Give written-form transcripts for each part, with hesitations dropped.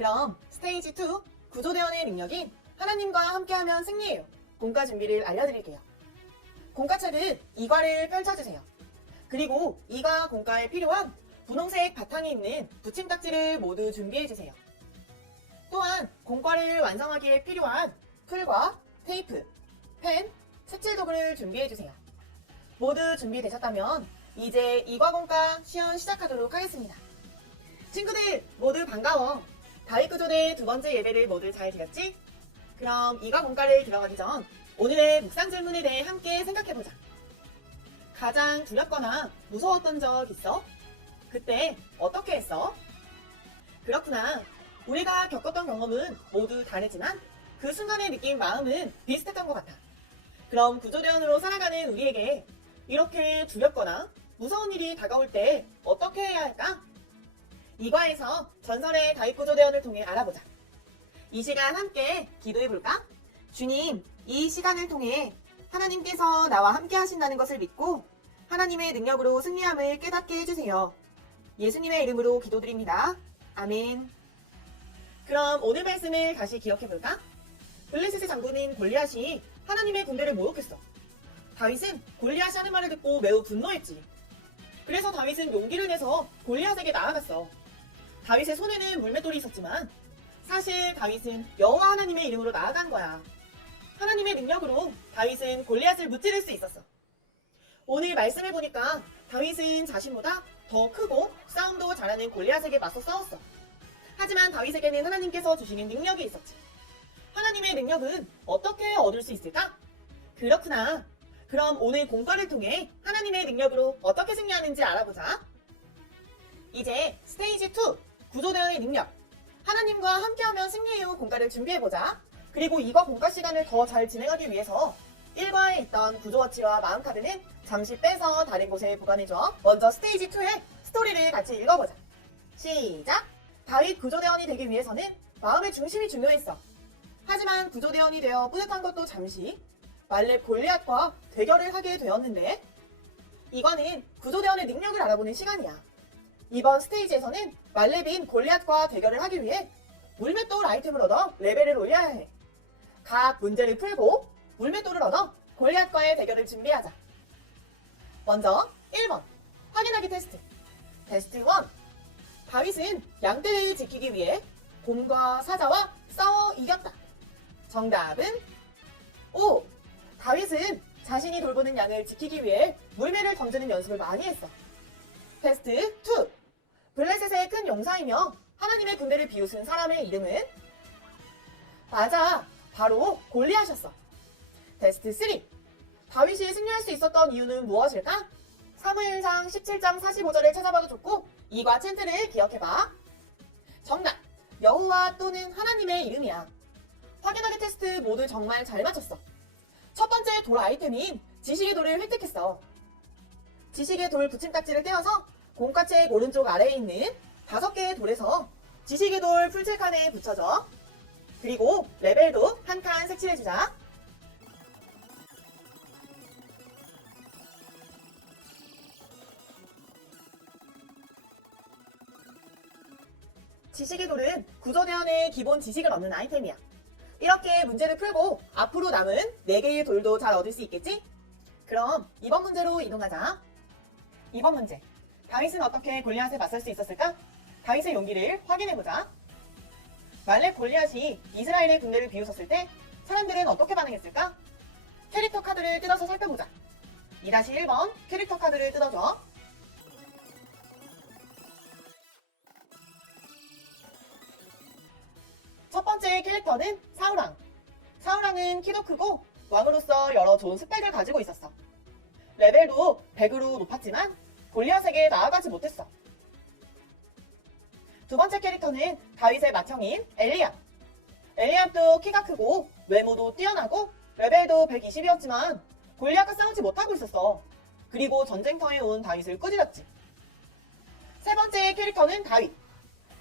그럼 스테이지 2 구조대원의 능력인 하나님과 함께하면 승리해요. 공과 준비를 알려드릴게요. 공과책은 이과를 펼쳐주세요. 그리고 이과 공과에 필요한 분홍색 바탕이 있는 붙임딱지를 모두 준비해주세요. 또한 공과를 완성하기에 필요한 풀과 테이프, 펜, 색칠 도구를 준비해주세요. 모두 준비되셨다면 이제 이과공과 시연 시작하도록 하겠습니다. 친구들 모두 반가워. 다윗구조대 두 번째 예배를 모두 잘 드렸지? 그럼 이과공과를 들어가기 전 오늘의 묵상 질문에 대해 함께 생각해보자. 가장 두렵거나 무서웠던 적 있어? 그때 어떻게 했어? 그렇구나. 우리가 겪었던 경험은 모두 다르지만 그 순간에 느낀 마음은 비슷했던 것 같아. 그럼 구조대원으로 살아가는 우리에게 이렇게 두렵거나 무서운 일이 다가올 때 어떻게 해야 할까? 이과에서 전설의 다윗구조대원을 통해 알아보자. 이 시간 함께 기도해볼까? 주님, 이 시간을 통해 하나님께서 나와 함께 하신다는 것을 믿고 하나님의 능력으로 승리함을 깨닫게 해주세요. 예수님의 이름으로 기도드립니다. 아멘. 그럼 오늘 말씀을 다시 기억해볼까? 블레셋의 장군인 골리앗이 하나님의 군대를 모욕했어. 다윗은 골리앗이 하는 말을 듣고 매우 분노했지. 그래서 다윗은 용기를 내서 골리앗에게 나아갔어. 다윗의 손에는 물맷돌이 있었지만 사실 다윗은 여호와 하나님의 이름으로 나아간 거야. 하나님의 능력으로 다윗은 골리앗을 무찌를 수 있었어. 오늘 말씀을 보니까 다윗은 자신보다 더 크고 싸움도 잘하는 골리앗에게 맞서 싸웠어. 하지만 다윗에게는 하나님께서 주시는 능력이 있었지. 하나님의 능력은 어떻게 얻을 수 있을까? 그렇구나. 그럼 오늘 공과를 통해 하나님의 능력으로 어떻게 승리하는지 알아보자. 이제 스테이지 2 구조대원의 능력 하나님과 함께하면 승리해요 공과를 준비해보자. 그리고 이과 공과 시간을 더 잘 진행하기 위해서 1과에 있던 구조워치와 마음카드는 잠시 빼서 다른 곳에 보관해줘. 먼저 스테이지 2의 스토리를 같이 읽어보자. 시작! 다윗 구조대원이 되기 위해서는 마음의 중심이 중요했어. 하지만 구조대원이 되어 뿌듯한 것도 잠시 말렙 골리앗과 대결을 하게 되었는데 이거는 구조대원의 능력을 알아보는 시간이야. 이번 스테이지에서는 말렙인 골리앗과 대결을 하기 위해 물맷돌 아이템을 얻어 레벨을 올려야 해. 각 문제를 풀고 물맷돌을 얻어 골리앗과의 대결을 준비하자. 먼저 1번 확인하기 테스트. 테스트 1. 다윗은 양떼를 지키기 위해 곰과 사자와 싸워 이겼다. 정답은 5. 다윗은 자신이 돌보는 양을 지키기 위해 물매를 던지는 연습을 많이 했어. 테스트 2. 블레셋의 큰 용사이며 하나님의 군대를 비웃은 사람의 이름은? 맞아. 바로 골리앗이었어. 테스트 3. 다윗이 승리할 수 있었던 이유는 무엇일까? 사무엘상 17장 45절을 찾아봐도 좋고 이과 챈트를 기억해봐. 정답! 여호와 또는 하나님의 이름이야. 확인하기 테스트 모두 정말 잘 맞췄어. 첫 번째 돌 아이템인 지식의 돌을 획득했어. 지식의 돌 붙임딱지를 떼어서 공과책 오른쪽 아래에 있는 5개의 돌에서 지식의 돌 풀체칸에 붙여줘. 그리고 레벨도 한 칸 색칠해주자. 지식의 돌은 구조대원의 기본 지식을 얻는 아이템이야. 이렇게 문제를 풀고 앞으로 남은 4개의 돌도 잘 얻을 수 있겠지? 그럼 이번 문제로 이동하자. 이번 문제. 다윗은 어떻게 골리앗에 맞설 수 있었을까? 다윗의 용기를 확인해보자. 말렙 골리앗이 이스라엘의 군대를 비웃었을 때 사람들은 어떻게 반응했을까? 캐릭터 카드를 뜯어서 살펴보자. 2-1번 캐릭터 카드를 뜯어줘. 첫 번째 캐릭터는 사울왕. 사울왕은 키도 크고 왕으로서 여러 좋은 스펙을 가지고 있었어. 레벨도 100으로 높았지만 골리앗에게 나아가지 못했어. 두 번째 캐릭터는 다윗의 맏형인 엘리압. 엘리압도 키가 크고 외모도 뛰어나고 레벨도 120이었지만 골리앗과 싸우지 못하고 있었어. 그리고 전쟁터에 온 다윗을 꾸짖었지. 세 번째 캐릭터는 다윗.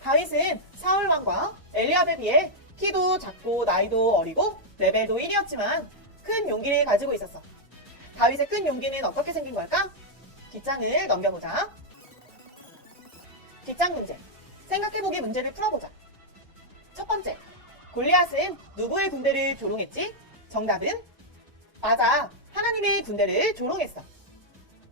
다윗은 사울왕과 엘리압에 비해 키도 작고 나이도 어리고 레벨도 1이었지만 큰 용기를 가지고 있었어. 다윗의 큰 용기는 어떻게 생긴 걸까? 뒷장을 넘겨보자. 뒷장 문제. 생각해보기 문제를 풀어보자. 골리앗은 누구의 군대를 조롱했지? 정답은 맞아. 하나님의 군대를 조롱했어.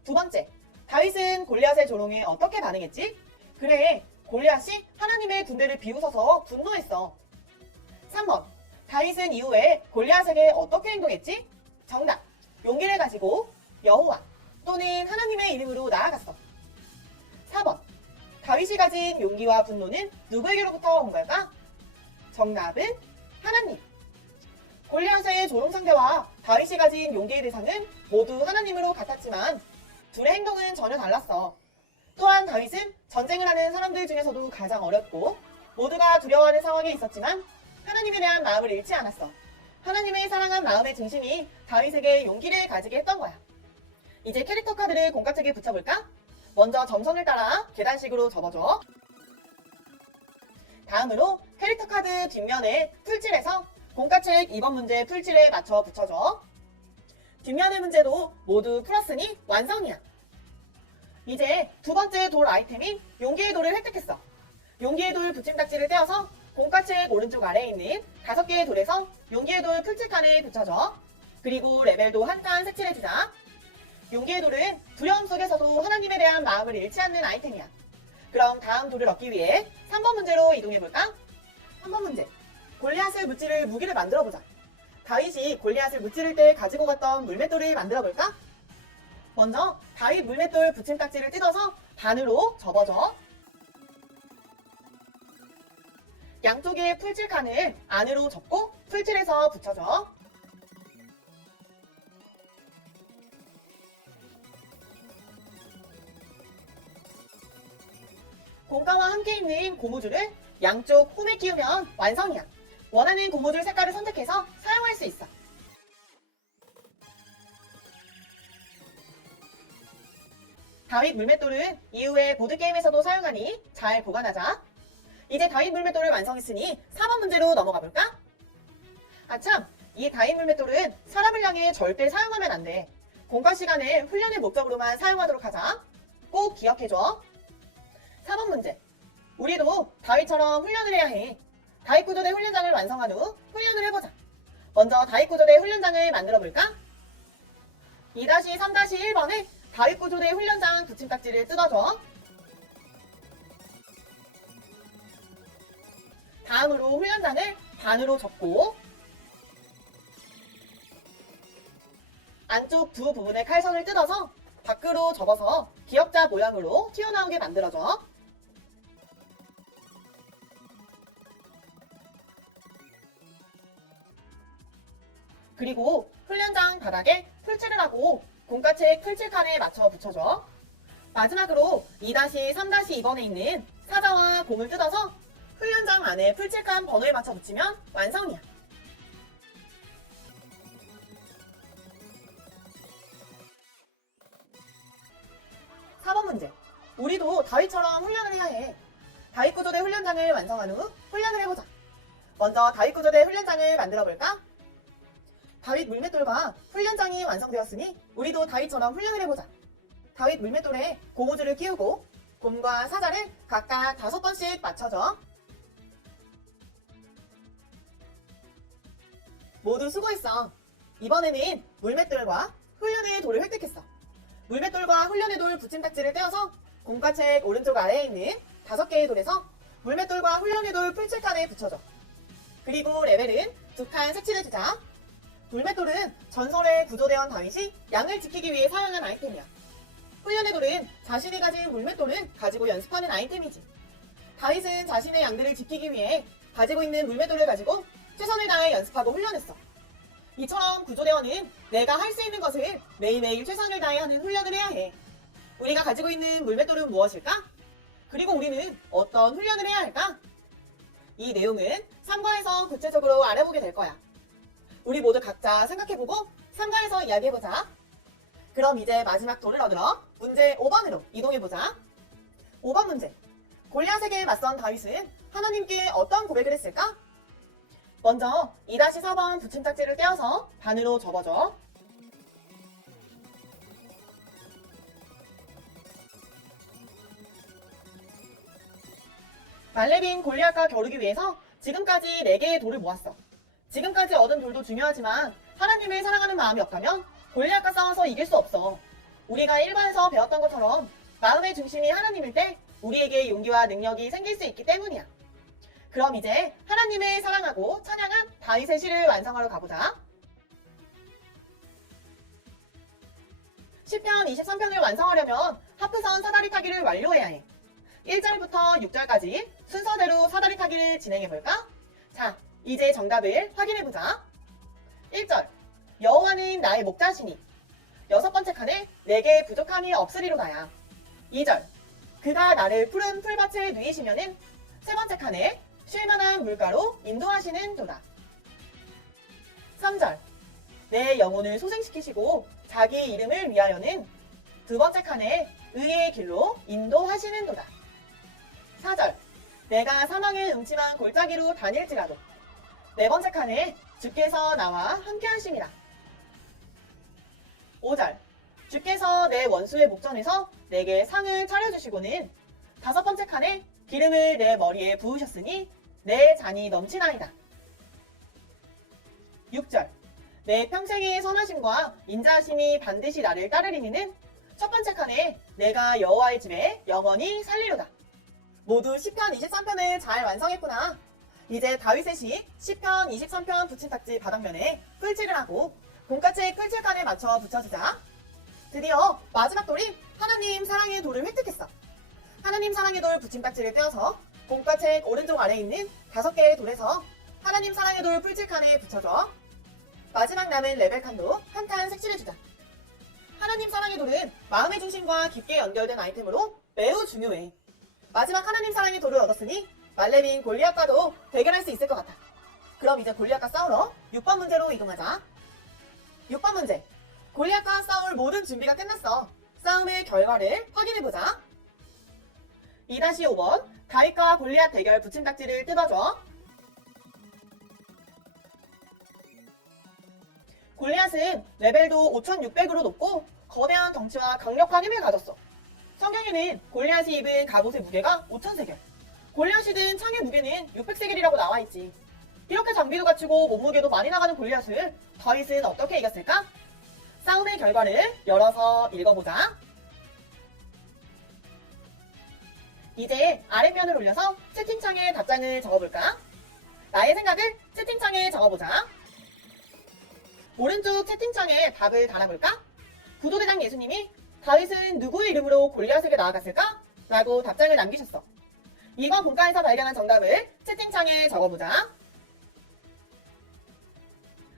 두 번째, 다윗은 골리앗의 조롱에 어떻게 반응했지? 그래, 골리앗이 하나님의 군대를 비웃어서 분노했어. 3번, 다윗은 이후에 골리앗에게 어떻게 행동했지? 정답, 용기를 가지고 여호와 또는 하나님의 이름으로 나아갔어. 4번, 다윗이 가진 용기와 분노는 누구에게로부터 온 걸까? 정답은 하나님. 골리앗의 조롱 상대와 다윗이 가진 용기의 대상은 모두 하나님으로 같았지만 둘의 행동은 전혀 달랐어. 또한 다윗은 전쟁을 하는 사람들 중에서도 가장 어렵고 모두가 두려워하는 상황에 있었지만 하나님에 대한 마음을 잃지 않았어. 하나님의 사랑한 마음의 중심이 다윗에게 용기를 가지게 했던 거야. 이제 캐릭터 카드를 공과책에 붙여볼까? 먼저 점선을 따라 계단식으로 접어줘. 다음으로 캐릭터 카드 뒷면에 풀칠해서 공과책 2번 문제 풀칠에 맞춰 붙여줘. 뒷면의 문제도 모두 풀었으니 완성이야. 이제 두 번째 돌 아이템인 용기의 돌을 획득했어. 용기의 돌 붙임딱지를 떼어서 공과책 오른쪽 아래에 있는 5개의 돌에서 용기의 돌 풀칠칸에 붙여줘. 그리고 레벨도 한 칸 색칠해주자. 용기의 돌은 두려움 속에서도 하나님에 대한 마음을 잃지 않는 아이템이야. 그럼 다음 돌을 얻기 위해 3번 문제로 이동해볼까? 3번 문제. 골리앗을 무찌를 무기를 만들어보자. 다윗이 골리앗을 무찌를 때 가지고 갔던 물맷돌을 만들어볼까? 먼저 다윗 물맷돌 붙임딱지를 뜯어서 반으로 접어줘. 양쪽의 풀칠칸을 안으로 접고 풀칠해서 붙여줘. 공과와 함께 있는 고무줄을 양쪽 홈에 끼우면 완성이야. 원하는 고무줄 색깔을 선택해서 사용할 수 있어. 다윗 물맷돌은 이후에 보드게임에서도 사용하니 잘 보관하자. 이제 다윗 물맷돌을 완성했으니 4번 문제로 넘어가 볼까? 아참, 이 다윗 물맷돌은 사람을 향해 절대 사용하면 안 돼. 공과 시간에 훈련의 목적으로만 사용하도록 하자. 꼭 기억해줘. 4번 문제. 우리도 다윗처럼 훈련을 해야 해. 다윗 구조대 훈련장을 완성한 후 훈련을 해보자. 먼저 다윗 구조대 훈련장을 만들어 볼까? 2-3-1번에 다윗 구조대 훈련장 붙임딱지를 뜯어줘. 다음으로 훈련장을 반으로 접고 안쪽 두 부분의 칼선을 뜯어서 밖으로 접어서 기역자 모양으로 튀어나오게 만들어줘. 그리고 훈련장 바닥에 풀칠을 하고 공과책 풀칠칸에 맞춰 붙여줘. 마지막으로 2-3-2번에 있는 사자와 곰을 뜯어서 훈련장 안에 풀칠칸 번호에 맞춰 붙이면 완성이야. 문제. 우리도 다윗처럼 훈련을 해야 해. 다윗 구조대 훈련장을 완성한 후 훈련을 해보자. 먼저 다윗 구조대 훈련장을 만들어 볼까? 다윗 물맷돌과 훈련장이 완성되었으니 우리도 다윗처럼 훈련을 해보자. 다윗 물맷돌에 고무줄을 끼우고 곰과 사자를 각각 5번씩 맞춰줘. 모두 수고했어. 이번에는 물맷돌과 훈련의 돌을 획득했어. 물맷돌과 훈련의 돌 붙임딱지를 떼어서 공과책 오른쪽 아래에 있는 5개의 돌에서 물맷돌과 훈련의 돌 풀칠칸에 붙여줘. 그리고 레벨은 2칸 색칠해주자. 물맷돌은 전설의 구조대원 다윗이 양을 지키기 위해 사용한 아이템이야. 훈련의 돌은 자신이 가진 물맷돌을 가지고 연습하는 아이템이지. 다윗은 자신의 양들을 지키기 위해 가지고 있는 물맷돌을 가지고 최선을 다해 연습하고 훈련했어. 이처럼 구조대원은 내가 할 수 있는 것을 매일매일 최선을 다해 하는 훈련을 해야 해. 우리가 가지고 있는 물맷돌은 무엇일까? 그리고 우리는 어떤 훈련을 해야 할까? 이 내용은 3과에서 구체적으로 알아보게 될 거야. 우리 모두 각자 생각해보고 3과에서 이야기해보자. 그럼 이제 마지막 돌을 얻으러 문제 5번으로 이동해보자. 5번 문제. 골리앗에게 맞선 다윗은 하나님께 어떤 고백을 했을까? 먼저 2-4번 붙임딱지를 떼어서 반으로 접어줘. 말레빈 골리앗과 겨루기 위해서 지금까지 4개의 돌을 모았어. 지금까지 얻은 돌도 중요하지만 하나님을 사랑하는 마음이 없다면 골리앗과 싸워서 이길 수 없어. 우리가 1번에서 배웠던 것처럼 마음의 중심이 하나님일 때 우리에게 용기와 능력이 생길 수 있기 때문이야. 그럼 이제 하나님을 사랑하고 찬양한 다윗의 시를 완성하러 가보자. 시편 23편을 완성하려면 하프선 사다리 타기를 완료해야 해. 1절부터 6절까지 순서대로 사다리 타기를 진행해볼까? 자, 이제 정답을 확인해보자. 1절, 여호와는 나의 목자시니. 6번째 칸에 내게 부족함이 없으리로다야. 2절, 그가 나를 푸른 풀밭에 누이시면은. 3번째 칸에 쉴만한 물가로 인도하시는도다. 3절, 내 영혼을 소생시키시고 자기 이름을 위하여는. 2번째 칸에 의의 길로 인도하시는도다. 4절, 내가 사망의 음침한 골짜기로 다닐지라도. 4번째 칸에 주께서 나와 함께 하심이라. 5절, 주께서 내 원수의 목전에서 내게 상을 차려주시고는. 5번째 칸에 기름을 내 머리에 부으셨으니 내 잔이 넘치나이다. 6절, 내 평생의 선하심과 인자하심이 반드시 나를 따르리니는. 첫 번째 칸에 내가 여호와의 집에 영원히 살리로다. 모두 시편 23편을 잘 완성했구나. 이제 다윗의 시 시편 23편 붙임딱지 바닥면에 풀칠을 하고 공과책 풀칠칸에 맞춰 붙여주자. 드디어 마지막 돌인 하나님 사랑의 돌을 획득했어. 하나님 사랑의 돌 붙임딱지를 떼어서 공과책 오른쪽 아래에 있는 5개의 돌에서 하나님 사랑의 돌 풀칠칸에 붙여줘. 마지막 남은 레벨칸도 한 칸 색칠해주자. 하나님 사랑의 돌은 마음의 중심과 깊게 연결된 아이템으로 매우 중요해. 마지막 하나님 사랑의 돌을 얻었으니 말레빈 골리앗과도 대결할 수 있을 것 같아. 그럼 이제 골리앗과 싸우러 6번 문제로 이동하자. 6번 문제. 골리앗과 싸울 모든 준비가 끝났어. 싸움의 결과를 확인해보자. 2-5번 다윗과 골리앗 대결 붙임딱지를 뜯어줘. 골리앗은 레벨도 5600으로 높고 거대한 덩치와 강력한 힘을 가졌어. 성경에는 골리앗이 입은 갑옷의 무게가 5000세겔, 골리앗이 든 창의 무게는 600세겔이라고 나와있지. 이렇게 장비도 갖추고 몸무게도 많이 나가는 골리앗을 다윗은 어떻게 이겼을까? 싸움의 결과를 열어서 읽어보자. 이제 아랫면을 올려서 채팅창에 답장을 적어볼까? 나의 생각을 채팅창에 적어보자. 오른쪽 채팅창에 답을 달아볼까? 구도대장 예수님이 다윗은 누구의 이름으로 골리앗에게 나아갔을까? 라고 답장을 남기셨어. 이거 본가에서 발견한 정답을 채팅창에 적어보자.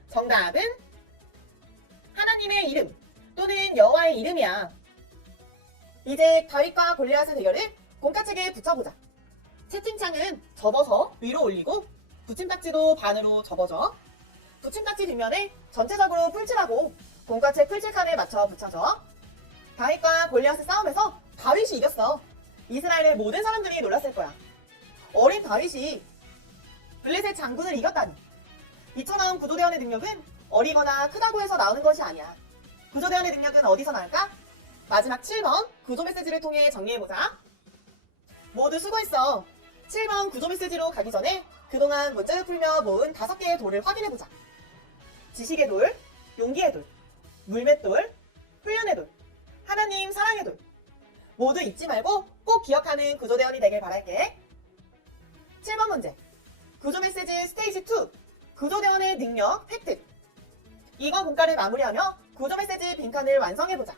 정답은 하나님의 이름 또는 여호와의 이름이야. 이제 다윗과 골리앗의 대결을 공과책에 붙여보자. 채팅창은 접어서 위로 올리고 붙임딱지도 반으로 접어줘. 붙임딱지 뒷면에 전체적으로 풀칠하고 공과책 풀칠칸에 맞춰 붙여줘. 다윗과 골리앗의 싸움에서 다윗이 이겼어. 이스라엘의 모든 사람들이 놀랐을 거야. 어린 다윗이 블레셋 장군을 이겼다니. 이처럼 구조대원의 능력은 어리거나 크다고 해서 나오는 것이 아니야. 구조대원의 능력은 어디서 나올까? 마지막 7번 구조 메시지를 통해 정리해보자. 모두 수고했어. 7번 구조 메시지로 가기 전에 그동안 문제를 풀며 모은 5개의 돌을 확인해보자. 지식의 돌, 용기의 돌, 물맷돌, 훈련의 돌, 하나님 사랑의 돌. 모두 잊지 말고 꼭 기억하는 구조대원이 되길 바랄게. 7번 문제. 구조 메시지 스테이지 2. 구조대원의 능력 획득. 이거 공과를 마무리하며 구조 메시지 빈칸을 완성해보자.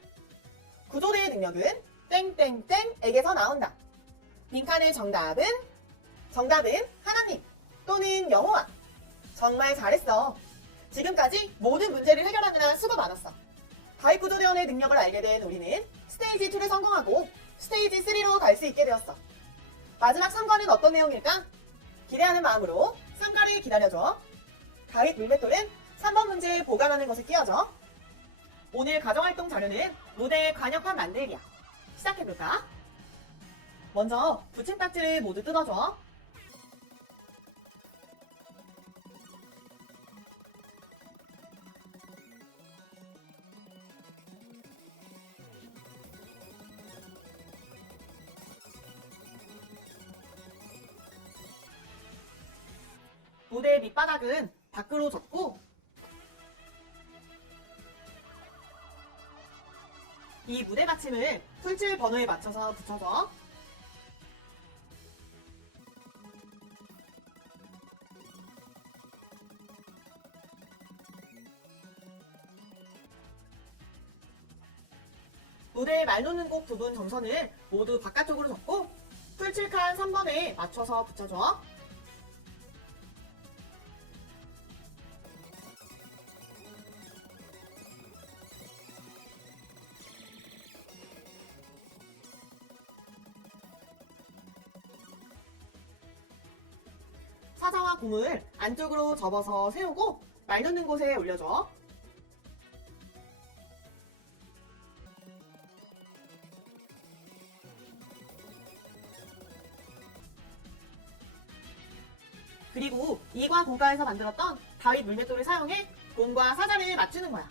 구조대의 능력은 땡땡땡에게서 나온다. 빈칸의 정답은 하나님 또는 여호와. 정말 잘했어. 지금까지 모든 문제를 해결하느라 수고 많았어. 다윗 구조대원의 능력을 알게 된 우리는 스테이지 2를 성공하고 스테이지 3로 갈 수 있게 되었어. 마지막 3과는 어떤 내용일까? 기대하는 마음으로 3과를 기다려줘. 다윗 물맷돌은 3번 문제에 보관하는 것을 띄워줘. 오늘 가정활동 자료는 무대 관역판 만들기야. 시작해볼까? 먼저 붙임딱지를 모두 뜯어줘. 무대 밑바닥은 밖으로 접고 이 무대 받침을 풀칠 번호에 맞춰서 붙여줘. 무대 말 놓는 곳 부분 점선을 모두 바깥쪽으로 접고 풀칠칸 3번에 맞춰서 붙여줘. 사자와 곰을 안쪽으로 접어서 세우고 말 놓는 곳에 올려줘. 그리고 이과 공과에서 만들었던 다윗 물맷돌을 사용해 곰과 사자를 맞추는 거야.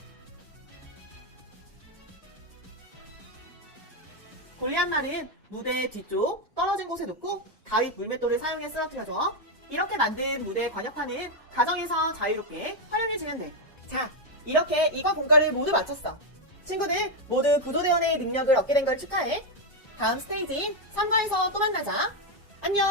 골리앗 말은 무대 뒤쪽 떨어진 곳에 놓고 다윗 물맷돌을 사용해 쓰러뜨려줘. 이렇게 만든 무대 관여판은 가정에서 자유롭게 활용해주면 돼. 자, 이렇게 이과 공과를 모두 마쳤어. 친구들 모두 구조대원의 능력을 얻게 된 걸 축하해. 다음 스테이지인 3과에서 또 만나자. 안녕!